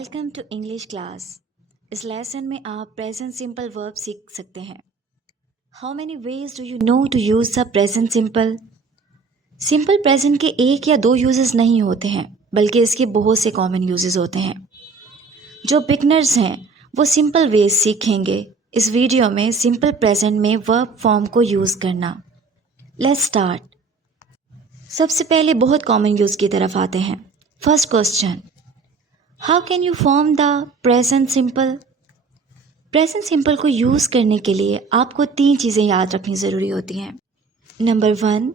Welcome to English class. इस lesson में आप प्रेजेंट सिंपल वर्ब सीख सकते हैं। How many ways do you know to use the present simple? Simple present के एक या दो यूजेस नहीं होते हैं, बल्कि इसके बहुत से कॉमन यूजेस होते हैं। जो बिगनर्स हैं वो सिंपल वेज सीखेंगे इस वीडियो में सिंपल प्रेजेंट में वर्ब फॉर्म को यूज़ करना। Let's start. सबसे पहले बहुत कॉमन यूज़ की तरफ आते हैं। First question, how can you form the present simple? Present simple को यूज़ करने के लिए आपको 3 चीज़ें याद रखनी ज़रूरी होती हैं। नंबर 1,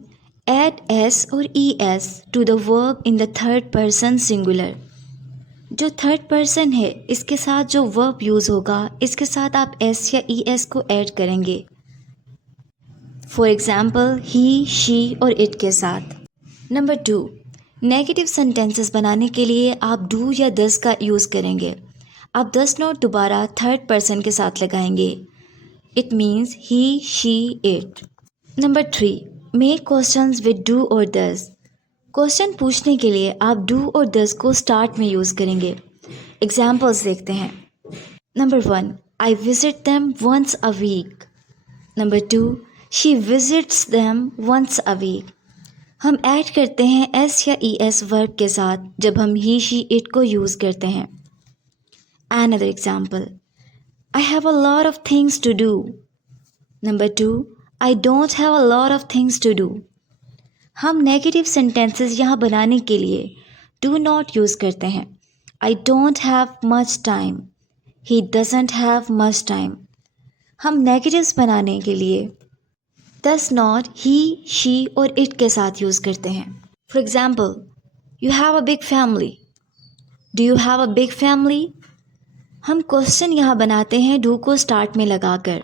ऐड एस और e s to the verb in the third person singular. जो थर्ड पर्सन है इसके साथ जो वर्ब यूज़ होगा इसके साथ आप एस या ई एस को ऐड करेंगे। फॉर एग्ज़ाम्पल ही, शी और इट के साथ। नंबर 2, नेगेटिव सेंटेंसेस बनाने के लिए आप डू या दस का यूज़ करेंगे। आप दस नोट दोबारा थर्ड पर्सन के साथ लगाएंगे। It means he, she, it. Number 3, make questions with do और दस। क्वेश्चन पूछने के लिए आप डू और दस को स्टार्ट में यूज़ करेंगे। एग्जाम्पल्स देखते हैं। Number 1, I visit them once a week. Number 2, she visits them once a week. हम ऐड करते हैं एस या ई एस वर्ब के साथ जब हम ही, शी, इट को यूज़ करते हैं। Another example, I have a lot of things to do. Number 2, I don't have a lot of things to do. हम नेगेटिव सेंटेंसेस यहाँ बनाने के लिए do not यूज़ करते हैं। I don't have much time. He doesn't have much time. हम negatives बनाने के लिए does not, he, she और it के साथ यूज़ करते हैं। For example, you have a big family. Do you have a big family? हम क्वेश्चन यहाँ बनाते हैं डू को स्टार्ट में लगाकर।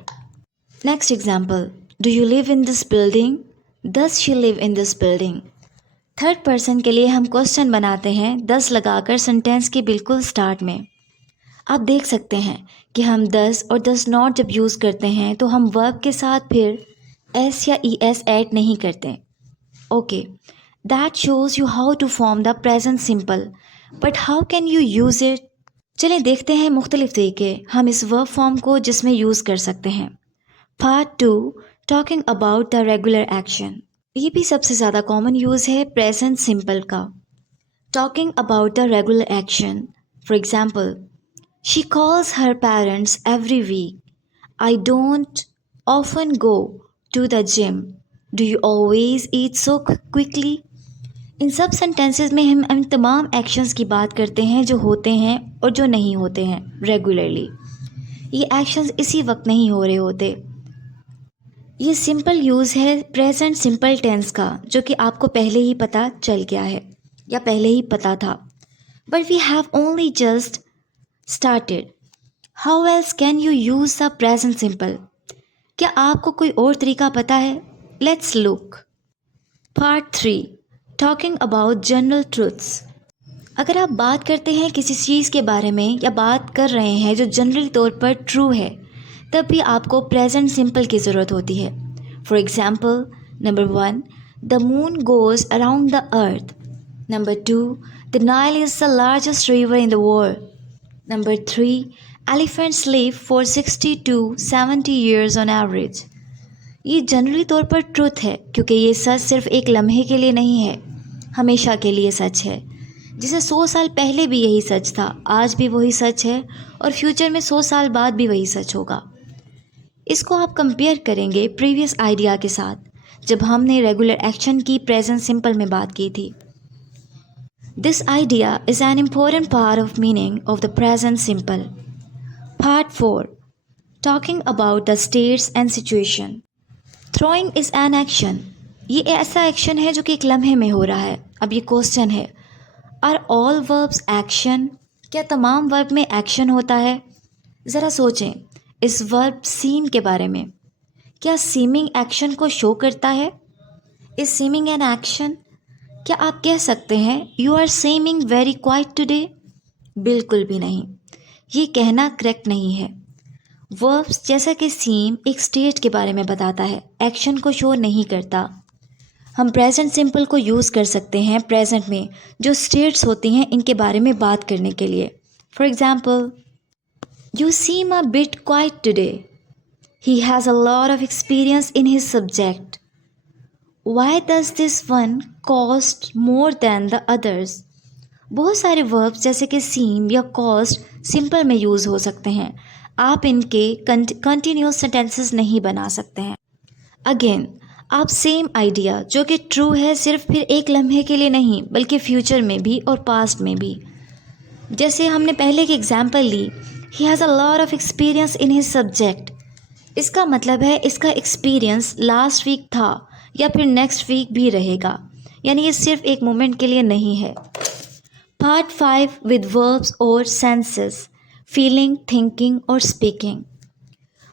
Next example, do you live in this building? Does she live in this building? Third person के लिए हम क्वेश्चन बनाते हैं दस लगाकर सेंटेंस के बिल्कुल स्टार्ट में। आप देख सकते हैं कि हम दस और दस नॉट जब यूज़ करते हैं तो हम वर्ब के साथ फिर एस या ई एस ऐड नहीं करते। Okay, that shows you how to form the present simple, but how can you use it? चलिए देखते हैं मुख्तलिफ तरीके हम इस वर्ब फॉर्म को जिसमें यूज़ कर सकते हैं। Part 2, talking about the regular action. ये भी सबसे ज़्यादा कॉमन यूज़ है प्रेजेंट सिंपल का। Talking about the regular action. For example, she calls her parents every week. I don't often go to the gym. Do you always eat so quickly? इन सब sentences में हम इन तमाम actions की बात करते हैं जो होते हैं और जो नहीं होते हैं रेगुलरली। ये एक्शंस इसी वक्त नहीं हो रहे होते। ये सिंपल यूज़ है प्रेजेंट सिंपल टेंस का जो कि आपको पहले ही पता चल गया है या पहले ही पता था। But we have only just started. How else can you use the present simple? क्या आपको कोई और तरीका पता है? Let's look. Part 3, talking about general truths. अगर आप बात करते हैं किसी चीज़ के बारे में या बात कर रहे हैं जो जनरल तौर पर ट्रू है, तब भी आपको प्रेजेंट सिंपल की ज़रूरत होती है। For example, number 1, the moon goes around the earth. Number 2, the Nile is the largest river in the world. Number 3, elephants live for 60 to 70 years on average. ये जनरली तौर पर ट्रूथ है क्योंकि ये सच सिर्फ एक लम्हे के लिए नहीं है, हमेशा के लिए सच है। जिसे 100 साल पहले भी यही सच था, आज भी वही सच है और फ्यूचर में 100 साल बाद भी वही सच होगा। इसको आप कंपेयर करेंगे प्रीवियस आइडिया के साथ जब हमने रेगुलर एक्शन की प्रेजेंट सिंपल में बात की थी। This idea is an important part of meaning of the present simple. Part 4, talking about the states and situation. Throwing is an action. ये ऐसा एक्शन है जो कि एक लम्हे में हो रहा है। अब ये क्वेश्चन है, आर ऑल वर्ब्स एक्शन? क्या तमाम वर्ब में एक्शन होता है? ज़रा सोचें इस वर्ब सीम के बारे में। क्या सीमिंग एक्शन को शो करता है? Is seeming an action? क्या आप कह सकते हैं you are seeming very quiet today? बिल्कुल भी नहीं, ये कहना करेक्ट नहीं है। वर्ब्स जैसा कि सीम एक स्टेट के बारे में बताता है, एक्शन को शो नहीं करता। हम प्रेजेंट सिंपल को यूज़ कर सकते हैं प्रेजेंट में जो स्टेट्स होती हैं इनके बारे में बात करने के लिए। For example, you seem a bit quiet today. He has a lot of experience in his subject. Why does this one cost more than the others? बहुत सारे वर्ब्स जैसे कि सीम या कॉस्ट सिंपल में यूज़ हो सकते हैं. आप इनके कंटिन्यूस सेंटेंसेस नहीं बना सकते हैं. अगेन आप सेम आइडिया जो कि ट्रू है सिर्फ फिर एक लम्हे के लिए नहीं बल्कि फ्यूचर में भी और पास्ट में भी. जैसे हमने पहले की एग्जाम्पल ली, he has a lot of experience in his subject. इसका मतलब है इसका एक्सपीरियंस लास्ट वीक था या फिर नेक्स्ट वीक भी रहेगा, यानी ये सिर्फ एक मोमेंट के लिए नहीं है. पार्ट 5 विद वर्ब्स और सेंसेस, फीलिंग, थिंकिंग और स्पीकिंग.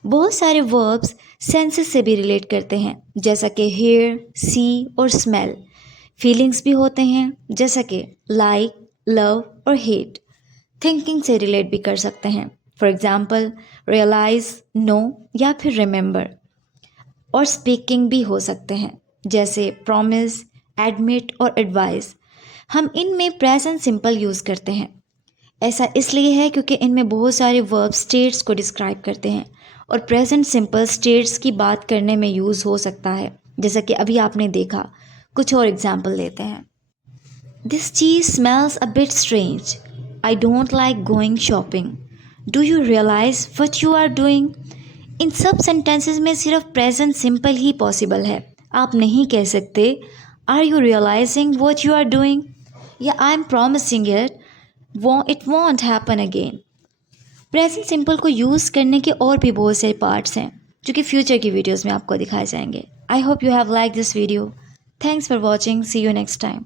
बहुत सारे वर्ब्स सेंसेस से भी रिलेट करते हैं, जैसा कि हेयर, सी और स्मेल. फीलिंग्स भी होते हैं, जैसा कि लाइक, लव और हेट. थिंकिंग से रिलेट भी कर सकते हैं, फॉर एग्जाम्पल रियलाइज, नो या फिर रिमेंबर. और स्पीकिंग भी हो सकते हैं, जैसे प्रॉमिस, एडमिट और एडवाइस. हम इनमें प्रेजेंट सिंपल यूज़ करते हैं. ऐसा इसलिए है क्योंकि इनमें बहुत सारे वर्ब स्टेट्स को डिस्क्राइब करते हैं और प्रेजेंट सिंपल स्टेट्स की बात करने में यूज़ हो सकता है, जैसा कि अभी आपने देखा. कुछ और एग्जाम्पल लेते हैं. दिस चीज़ smells a bit strange. I don't like going shopping. Do you realise what you are doing. इन सब सेंटेंसेस में सिर्फ प्रेजेंट सिंपल ही पॉसिबल है. आप नहीं कह सकते are you realising what you are doing या I am promising it won't happen again. Present simple को यूज़ करने के और भी बहुत सारे पार्ट्स हैं जो कि फ्यूचर की वीडियोज़ में आपको दिखाए जाएंगे. I hope you have like this video. Thanks for watching. See you next time.